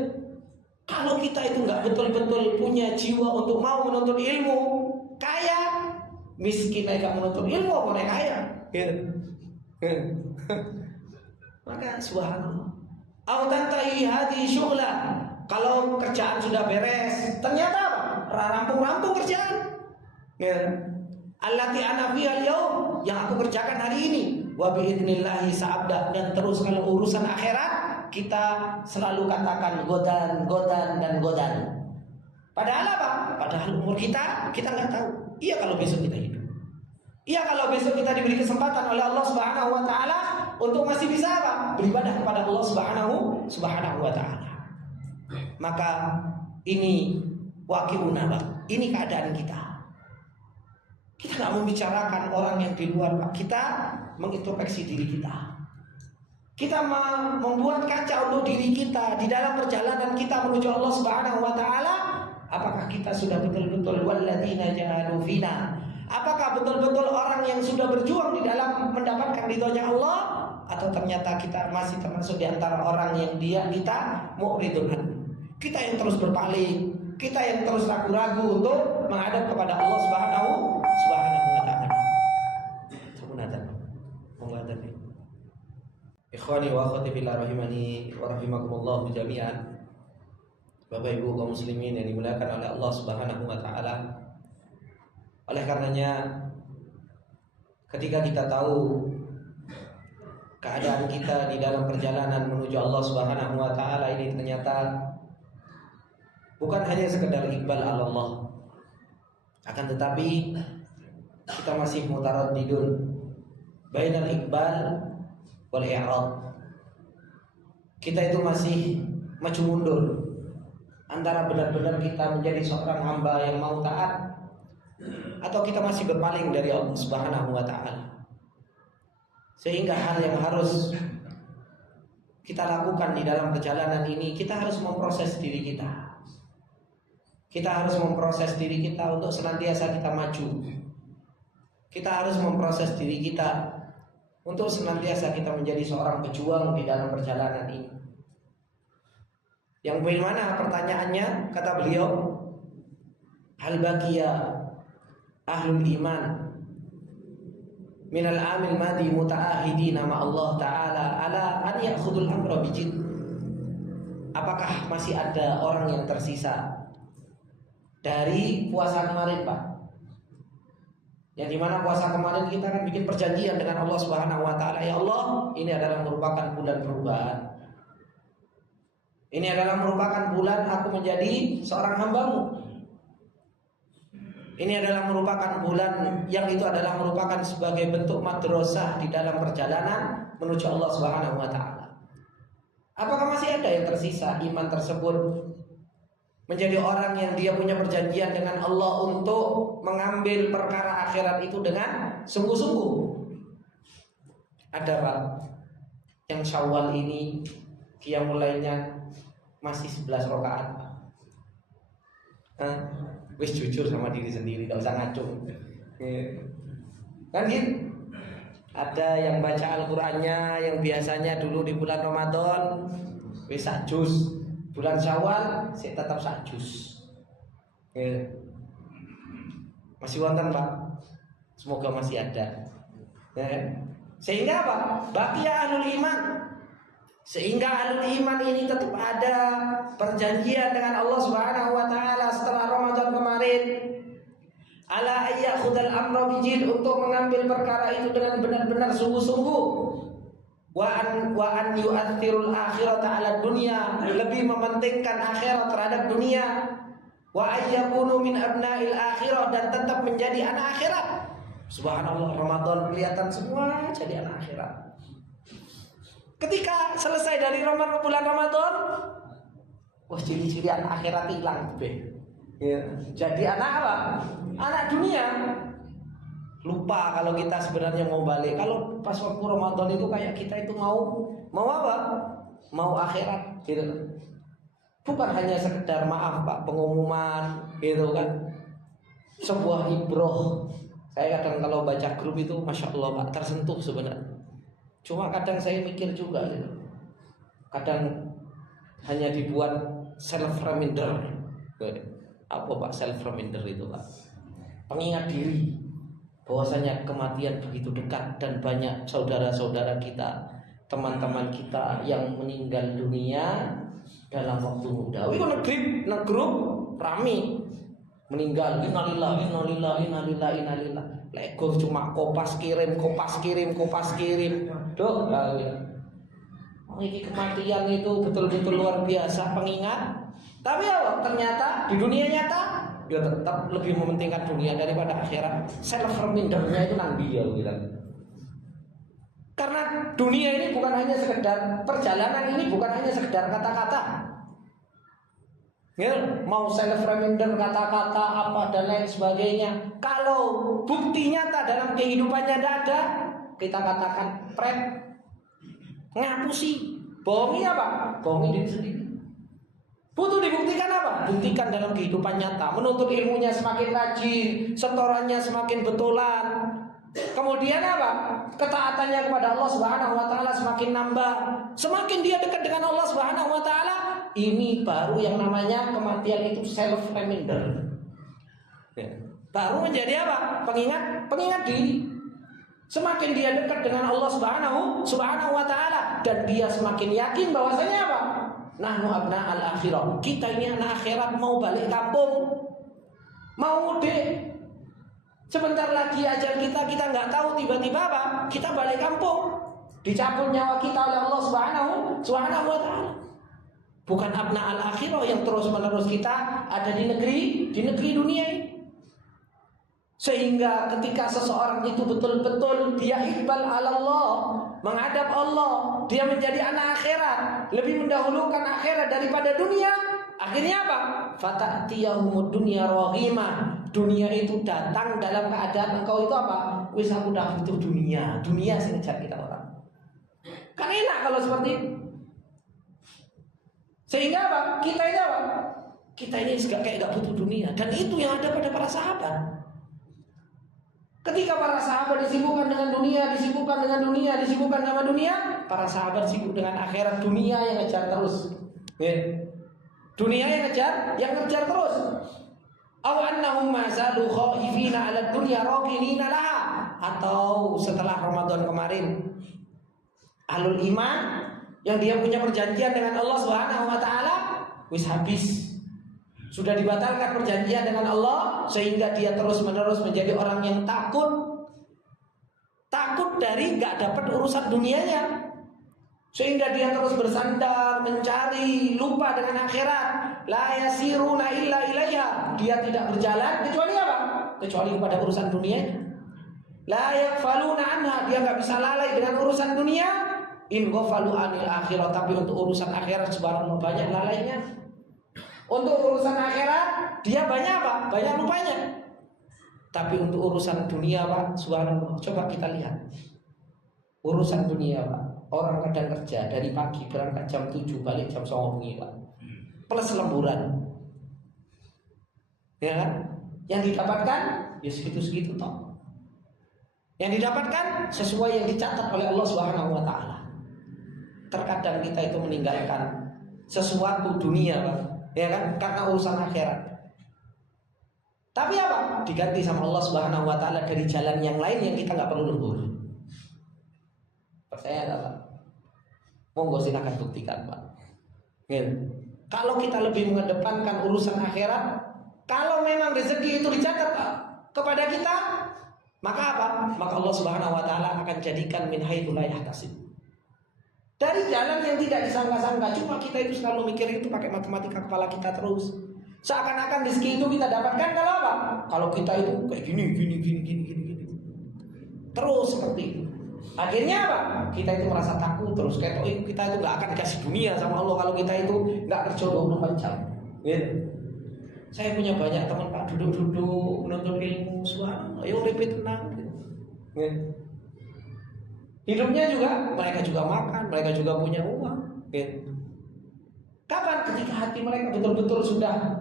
Kalau kita itu nggak betul-betul punya jiwa untuk mau menuntut ilmu, kaya, miskin aja menuntut ilmu, apa kaya. Ya. Maka subhanallah. Au tantahi hadhi syughla. Kalau kerjaan sudah beres, ternyata apa? Rampung-rampung kerjaan. Ya. Allati ana fiha al-yaum, yang aku kerjakan hari ini. Wa biidznillah sa'abda. Dan terus kalau urusan akhirat kita selalu katakan godan. Padahal apa? Padahal umur kita nggak tahu. Iya kalau besok kita hidup. Iya kalau besok kita diberi kesempatan oleh Allah Subhanahu Wa Taala untuk masih bisa apa? Beribadah kepada Allah Subhanahu Wa Taala. Maka ini waqi'una, Pak. Ini keadaan kita. Kita nggak membicarakan orang yang di luar, Pak. Kita mengintrospeksi diri kita. Kita membuat kaca untuk diri kita di dalam perjalanan kita menuju Allah Subhanahu Wa Taala. Apakah kita sudah betul-betul walladzina jahadu fina? Apakah betul-betul orang yang sudah berjuang di dalam mendapatkan ridhonya Allah, atau ternyata kita masih termasuk di antara orang yang kita mu'ridun? Kita yang terus berpaling, kita yang terus ragu-ragu untuk menghadap kepada Allah Subhanahu Wa Taala. Ikhwani wa akhwati fillah rahimani wa rahimakumullah jami'an. Bapak Ibu kaum muslimin yang dimuliakan oleh Allah Subhanahu wa taala. Oleh karenanya ketika kita tahu keadaan kita di dalam perjalanan menuju Allah Subhanahu wa taala ini ternyata bukan hanya sekedar iqbal ala Allah, akan tetapi kita masih mutaraddidun bainal iqbal wal i'rad. Kita itu masih maju mundur antara benar-benar kita menjadi seorang hamba yang mau taat, atau kita masih berpaling dari Allah Subhanahu wa taala. Sehingga hal yang harus kita lakukan di dalam perjalanan ini, kita harus memproses diri kita. Kita harus memproses diri kita untuk senantiasa kita maju. Kita harus memproses diri kita untuk senantiasa kita menjadi seorang pejuang di dalam perjalanan ini. Yang bagaimana pertanyaannya? Kata beliau, hal baqiya ahlul iman minal amil madi muta'ahidina ma Allah Ta'ala ala an ya'khudul amra bijid. Apakah masih ada orang yang tersisa dari puasa kemarin, Pak? Yang dimana puasa kemarin kita kan bikin perjanjian dengan Allah Subhanahu wa taala. Ya Allah, ini adalah merupakan bulan perubahan. Ini adalah merupakan bulan aku menjadi seorang hamba-Mu. Ini adalah merupakan bulan yang itu adalah merupakan sebagai bentuk madrasah di dalam perjalanan menuju Allah Subhanahu wa taala. Apakah masih ada yang tersisa iman tersebut menjadi orang yang dia punya perjanjian dengan Allah untuk mengambil perkara akhirat itu dengan sungguh-sungguh? Ada, Pak, yang Syawal ini qiyamul lailnya masih 11 rakaat. Wis jujur sama diri sendiri, gak usah ngaco. Kan gitu. Ada yang baca Al-Qur'annya yang biasanya dulu di bulan Ramadan wis sak juz, bulan Syawal saya tetap sak juz. Masih wonten, Pak. Semoga masih ada. Sehingga apa? Baqiya ahlul iman. Sehingga ahlul iman ini tetap ada perjanjian dengan Allah Subhanahu wa taala setelah Ramadan kemarin. Ala ayyakhudal amra bijid, untuk mengambil perkara itu dengan benar-benar sungguh-sungguh. Wa an yu'athirul akhirata ala dunya, lebih mementingkan akhirat terhadap dunia. Wa ayyakunu min abna'il akhirah, dan tetap menjadi anak akhirat. Subhanallah, Ramadan kelihatan semua jadi anak akhirat. Ketika selesai dari bulan Ramadan, wah, ciri-ciri anak akhirat hilang, jadi anak apa? Anak dunia. Lupa kalau kita sebenarnya mau balik. Kalau pas waktu Ramadan itu kayak kita itu mau apa? Mau akhirat, gitu. Bukan hanya sekedar maaf, Pak, pengumuman, gitu kan. Sebuah ibroh. Saya kadang kalau baca grup itu, masya Allah, Pak, tersentuh sebenarnya. Cuma kadang saya mikir juga, gitu. Kadang hanya dibuat self reminder. Apa, Pak, self reminder itu, Pak? Pengingat diri bahwasanya kematian begitu dekat, dan banyak saudara-saudara kita, teman-teman kita yang meninggal dunia dalam waktu muda. Wih, negrup rami meninggal, innalillahi. Lego cuma kopas kirim. Duh, ini kematian itu betul-betul luar biasa pengingat. Tapi apa? Ternyata di dunia nyata dia tetap lebih mementingkan dunia daripada akhirat. Self remindernya itu nang dia bilang. Karena dunia ini bukan hanya sekedar perjalanan, ini bukan hanya sekedar kata-kata. Ya, mau self reminder kata-kata apa dan lain sebagainya. Kalau bukti nyata dalam kehidupannya tidak ada, kita katakan pret, ngapusi, bohongi apa? Bohongi diri sendiri. Butuh dibuktikan apa? Buktikan dalam kehidupan nyata. Menuntut ilmunya semakin rajin, setorannya semakin betulan. Kemudian apa? Ketaatannya kepada Allah Subhanahu wa taala semakin nambah. Semakin dia dekat dengan Allah Subhanahu wa taala, ini baru yang namanya kematian itu self reminder. Baru menjadi apa? Pengingat diri. Semakin dia dekat dengan Allah Subhanahu wa taala, dan dia semakin yakin bahwasanya apa? Nahnu abna'al akhirah. Kita ini anak akhirat, mau balik kampung, mau mudik. Sebentar lagi ajal kita nggak tahu, tiba-tiba apa? Kita balik kampung, dicabut nyawa kita oleh Allah Subhanahu wa taala. Bukan abna'al akhirah yang terus-menerus kita ada di negeri dunia ini. Sehingga ketika seseorang itu betul-betul dia iqbal ala Allah, menghadap Allah, dia menjadi anak akhirat, lebih mendahulukan akhirat daripada dunia. Akhirnya apa? Fata'tiyahumud dunya raghimah. Dunia itu datang dalam keadaan engkau itu apa? Wis aku udah butuh dunia sing ngejar kita orang. Kan enak kalau seperti itu. Sehingga apa? Kita ini apa? Kita ini kayak gak butuh dunia. Dan itu yang ada pada para sahabat. Ketika para sahabat disibukkan dengan dunia, disibukkan sama dunia, para sahabat sibuk dengan akhirat. Dunia yang ngejar terus. Dunia yang ngejar terus. Aw annahum ma zalu khaifina 'ala dunya raqinina laha. Atau setelah Ramadan kemarin, ahlul iman yang dia punya perjanjian dengan Allah Subhanahu wa taala wis habis. Sudah dibatalkan perjanjian dengan Allah, sehingga dia terus-menerus menjadi orang yang takut dari nggak dapat urusan dunianya, sehingga dia terus bersandar mencari, lupa dengan akhirat. La yasiruna illa ilaiha. Dia tidak berjalan kecuali apa? Kecuali kepada urusan dunianya. La yaghfaluna anha. Dia nggak bisa lalai dengan urusan dunia. In ghafalu anil akhirat. Tapi untuk urusan akhirat subhanallah banyak lalainya. Untuk urusan akhirat dia banyak apa? Banyak lupanya. Tapi untuk urusan dunia Pak, subhanallah, coba kita lihat. Urusan dunia Pak, orang kadang kerja dari pagi berangkat jam 7 balik jam 9 pagi Pak. Plus lemburan. Ya kan? Yang didapatkan ya segitu-segitu toh. Yang didapatkan sesuai yang dicatat oleh Allah Subhanahu wa taala. Terkadang kita itu meninggalkan sesuatu dunia Pak. Ya kan, karena urusan akhirat. Tapi apa? Diganti sama Allah Subhanahu wa taala dari jalan yang lain yang kita nggak perlu lembur. Percaya nggak Pak? Monggo silakan buktikan Pak. Kalau kita lebih mengedepankan urusan akhirat, kalau memang rezeki itu dicatat Pak, kepada kita, maka apa? Maka Allah Subhanahu wa taala akan jadikan min haitsu la yahtasib. Dari jalan yang tidak disangka-sangka. Cuma kita itu selalu mikir itu pakai matematika kepala kita terus. Seakan-akan rezeki itu kita dapatkan kalau apa? Kalau kita itu kayak gini. Terus seperti itu. Akhirnya apa? Kita itu merasa takut terus. Kayak kita itu gak akan dikasih dunia sama Allah kalau kita itu gak kerja 24 jam. Gitu. Saya punya banyak teman Pak duduk-duduk menuntut ilmu. Subhanallah, ayo lebih tenang. Gitu. Hidupnya juga, mereka juga makan, mereka juga punya uang. Gitu. Kapan? Ketika hati mereka betul-betul sudah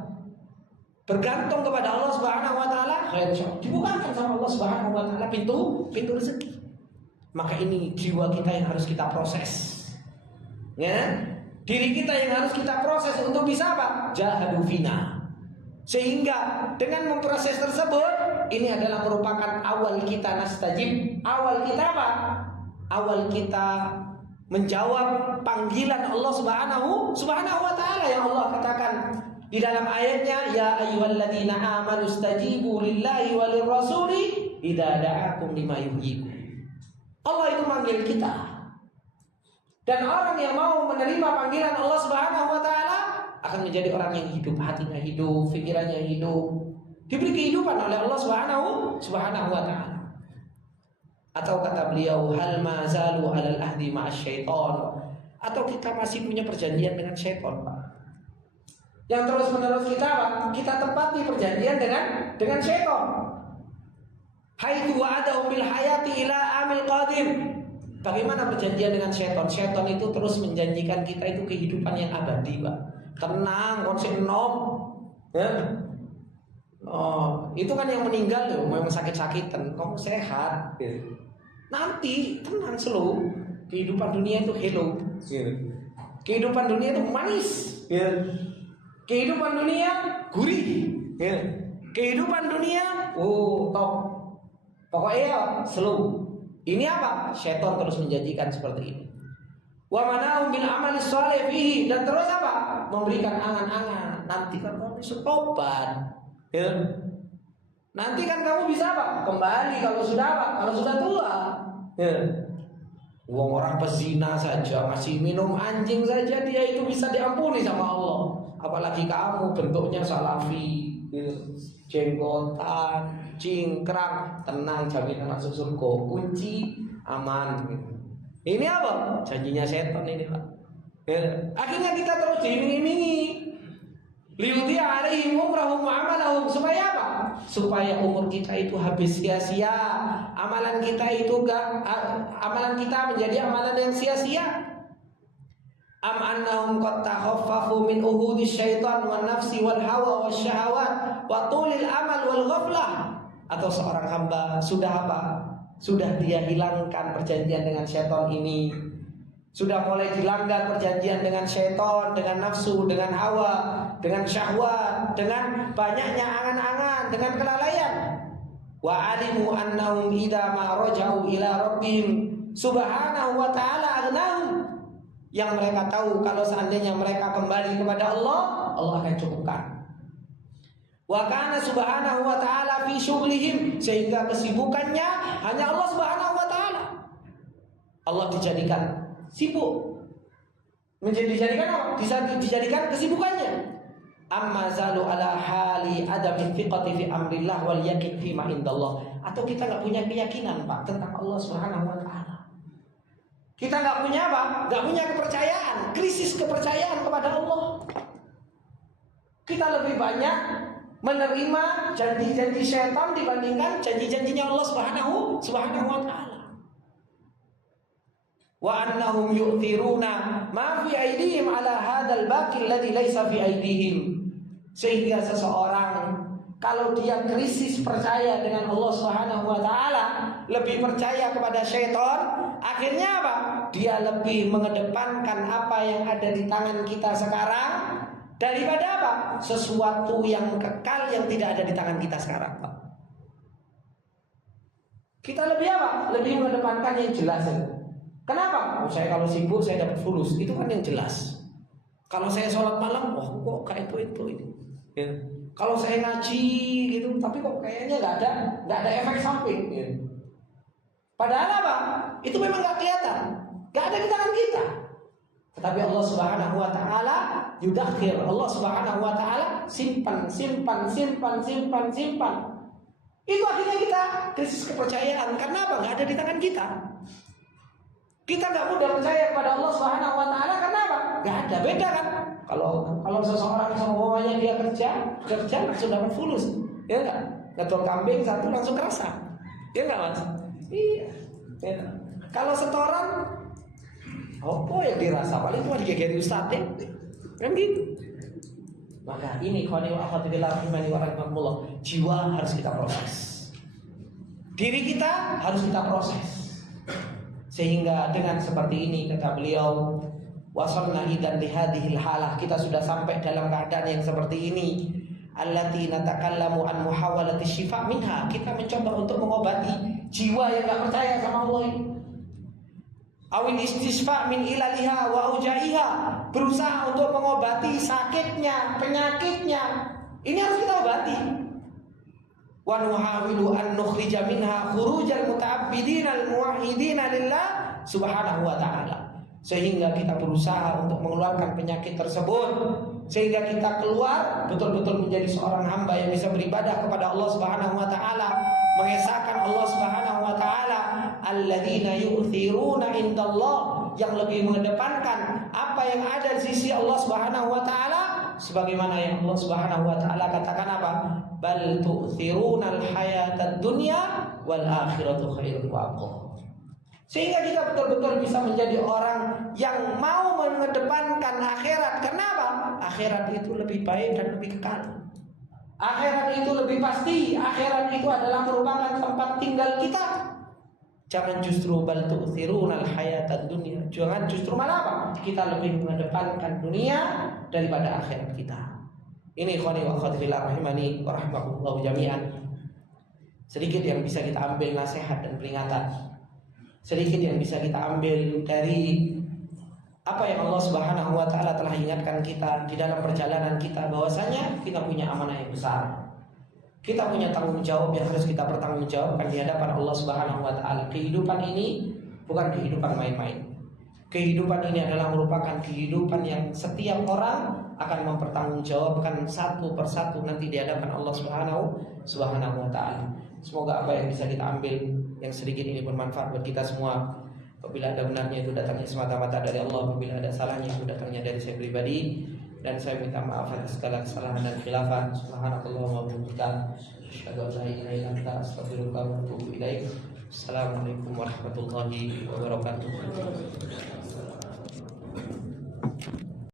bergantung kepada Allah Subhanahu wa taala, dibukakan sama Allah Subhanahu wa taala pintu rezeki. Maka ini jiwa kita yang harus kita proses. Ya? Diri kita yang harus kita proses untuk bisa apa? Jahadu fina. Sehingga dengan memproses tersebut, ini adalah merupakan awal kita nastajib. Awal kita apa? Awal kita menjawab panggilan Allah Subhanahu wa taala yang Allah katakan di dalam ayatnya, ya ayyuhalladzina amanu stajibu lillahi walir rasuli idza da'akum lima yuhyikum. Allah itu manggil kita. Dan orang yang mau menerima panggilan Allah Subhanahu wa taala akan menjadi orang yang hidup, hatinya hidup, pikirannya hidup, diberi kehidupan oleh Allah Subhanahu wa taala. Atau kata beliau, hal ma zalu 'alal ahdi ma'asyaiton. Atau kita masih punya perjanjian dengan syaitan Pak, yang terus-menerus kita Pak, kita tepati perjanjian dengan syaitan. Haitsu wa'adahum bil hayati ila amil qadim. Bagaimana perjanjian dengan syaitan? Syaitan itu terus menjanjikan kita itu kehidupan yang abadi Pak. Tenang, konsep nom. Ya. Oh, itu kan yang meninggal loh, memang sakit-sakitan, kamu sehat. Nanti tenang slow. Kehidupan dunia itu hello. Kehidupan dunia itu manis. Kehidupan dunia gurih. Kehidupan dunia top. Pokoknya slow. Ini apa? Syaitan terus menjanjikan seperti ini. Wa mana'um bil amali shalih fihi, dan terus apa? Memberikan angan-angan. Nanti kan kamu bisa tobat. Ya. Nanti kan kamu bisa apa? Kembali kalau sudah apa? Kalau sudah tua. Ya. Wong orang pezina saja, masih minum anjing saja, dia itu bisa diampuni sama Allah. Apalagi kamu bentuknya salafi, jenggotan, cingkrang, tenang, jaminan masuk surga, kunci aman. Ini apa? Janjinya setan ini, Pak. Akhirnya kita terus diiming-imingi. Liyuti alaihim umrahum wa amalahum, supaya apa? Supaya umur kita itu habis sia-sia, amalan kita menjadi amalan yang sia-sia. Am annahum qad takhaffafu min uhudi syaitan wan nafsi wal hawa wasyahawat wa tulil amal wal ghaflah. Atau seorang hamba sudah apa? Sudah dia hilangkan perjanjian dengan syaitan ini. Sudah mulai dilanggar perjanjian dengan syaitan, dengan nafsu, dengan hawa, dengan syahwat, dengan banyaknya angan-angan, dengan kelalaian. Wa alimu annahum idza ma raja'u ila rabbihim subhanahu wa ta'ala aghnahum. Yang mereka tahu kalau seandainya mereka kembali kepada Allah, Allah akan cukupkan. Wa kana subhanahu wa ta'ala fi syughlihim, sehingga kesibukannya hanya Allah subhanahu wa ta'ala. Allah dijadikan sibuk, dijadikan apa? Dijadikan kesibukannya. Amma zalu ala hali adam thiqati fi amrillah wal yakin fi ma indallah. Atau kita nggak punya keyakinan, Pak, tentang Allah subhanahu wa ta'ala. Kita nggak punya apa? Nggak punya kepercayaan, krisis kepercayaan kepada Allah. Kita lebih banyak menerima janji-janji syaitan dibandingkan janji-janjinya Allah subhanahu wa ta'ala. Wa annahum yu'thiruna ma fi aydihim ala hadzal baqi alladhi laysa fi aydihim. Sehingga seseorang kalau dia krisis percaya dengan Allah Subhanahu wa taala, lebih percaya kepada syaitan, akhirnya apa? Dia lebih mengedepankan apa yang ada di tangan kita sekarang daripada apa? Sesuatu yang kekal yang tidak ada di tangan kita sekarang, Pak. Kita lebih apa? Lebih mengedepankan yang jelas. Kenapa? Saya kalau sibuk saya dapat fulus, itu kan yang jelas. Kalau saya sholat malam, kok kayak itu ini. Ya. Kalau saya ngaji gitu, tapi kok kayaknya nggak ada efek samping. Ya. Padahal apa? Itu memang nggak kelihatan, nggak ada di tangan kita. Tetapi Allah Subhanahu Wa Taala yudakhir, Allah Subhanahu Wa Taala simpan. Itu akhirnya kita krisis kepercayaan. Karena apa? Nggak ada di tangan kita. Kita nggak mudah percaya kepada Allah Subhanahu Wa Taala karena apa? Nggak ada, beda kan? Kalau seseorang semuanya dia kerja langsung dapat fulus, ya nggak? Ngetok kambing satu langsung kerasa, ya nggak Mas? Iya. Ya. Kalau setoran, apa yang dirasa? Paling cuma digigit ustadz ya, kan gitu. Maka ini khani wa akhwatillah rahimani wa rahimakumullah, jiwa harus kita proses, diri kita harus kita proses. Sehingga dengan seperti ini kata beliau, wasalna idan lihadihil halah, kita sudah sampai dalam keadaan yang seperti ini. Allati natakallamu an muhawalati syifa minha, kita mencoba untuk mengobati jiwa yang tak percaya sama Allah ini. Awil istisfa min ilaliha wa ujaiha, berusaha untuk mengobati sakitnya, penyakitnya. Ini harus kita obati. Wa nuhawilu an nukhrija minha khurujal muta'abbidina al-muwahhidina lillah subhanahu wa ta'ala. Sehingga kita berusaha untuk mengeluarkan penyakit tersebut, sehingga kita keluar betul-betul menjadi seorang hamba yang bisa beribadah kepada Allah Subhanahu wa taala, mengesahkan Allah Subhanahu wa taala, alladzina yu'thiruna indallah, yang lebih mengedepankan apa yang ada di sisi Allah Subhanahu wa taala, sebagaimana yang Allah Subhanahu wa taala katakan apa? Bal tu'thirunal hayatad dunya wal akhiratu khairun wa abqa. Sehingga kita betul-betul bisa menjadi orang yang mau mengedepankan akhirat. Kenapa? Akhirat itu lebih baik dan lebih kekal. Akhirat itu lebih pasti. Akhirat itu adalah merupakan tempat tinggal kita. Jangan justru bal tu'thirunal hayatad dunya. Jangan justru malah apa? Kita lebih mengedepankan dunia daripada akhirat kita. Ini ikhwani wa akhwati fillah rahimani wa rahimakumullah jami'an. Sedikit yang bisa kita ambil nasihat dan peringatan. sedikit yang bisa kita ambil dari apa yang Allah Subhanahu wa taala telah ingatkan kita di dalam perjalanan kita, bahwasanya kita punya amanah yang besar. Kita punya tanggung jawab yang harus kita pertanggungjawabkan di hadapan Allah Subhanahu wa taala. Kehidupan ini bukan kehidupan main-main. Kehidupan ini adalah merupakan kehidupan yang setiap orang akan mempertanggungjawabkan satu persatu nanti di hadapan Allah Subhanahu wa taala. Semoga apa yang bisa kita ambil yang sedikit ini bermanfaat buat kita semua. Apabila ada benarnya itu datangnya semata-mata dari Allah, apabila ada salahnya itu datangnya dari saya pribadi, dan saya minta maaf atas segala kesalahan dan khilafan. Subhanakallahumma wa bihamdika, asyhadu an la ilaha illa anta, astaghfiruka wa atubu ilaik. Assalamualaikum warahmatullahi wabarakatuh.